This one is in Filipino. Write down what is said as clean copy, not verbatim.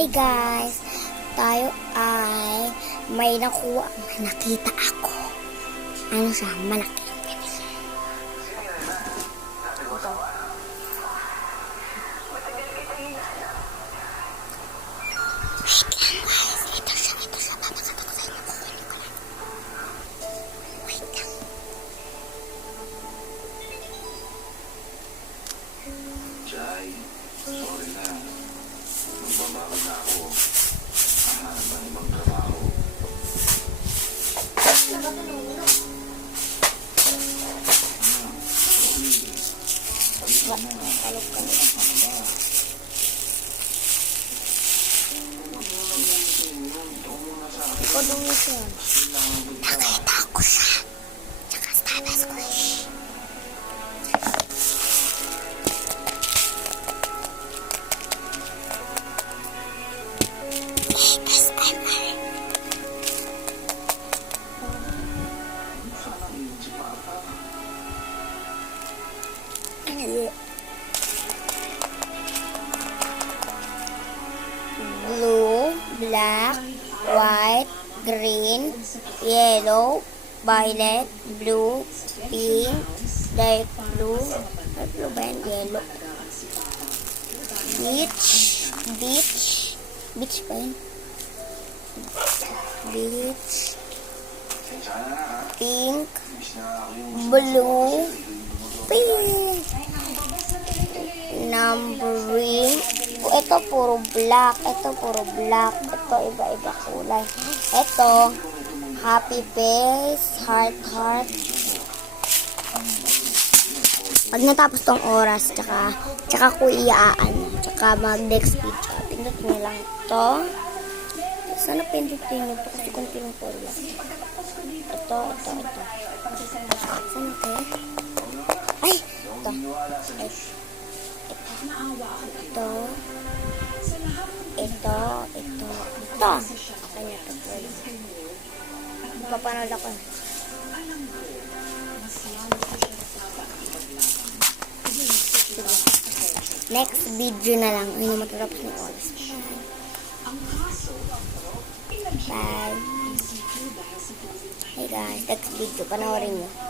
Hi guys! Tayo ay may nakita ako. Ano siya? Malaki. Ito. Wait lang guys. Ito siya. Papakita ko sa inyo. Kukunin ko lang. Wait lang. Jai, sorry na. Magbabago na ako. Hanap ng ibang trabaho. Nakita ko siya. Tsaka Starbucks Squish. ASMR. Blue, black, white, green, yellow, violet, blue, pink, dark blue ba yan? Yellow. Beach ba yun? Beach, pink, blue, pink, numbering. Ito puro black. Ito iba-iba kulay. Ito, happy face, heart. Pag natapos tong oras, tsaka ko iaan, tsaka mag-next picture. Pindutin nyo lang ito. Sana pindutin nyo ito kasi kunti lang po lang. Ito. Sana kaya? Ay! Ito. Kanya ito. Papanood ako. Next video na lang. Ay, matapos ng oras. Bye. Hey guys, next video. Panoorin nyo.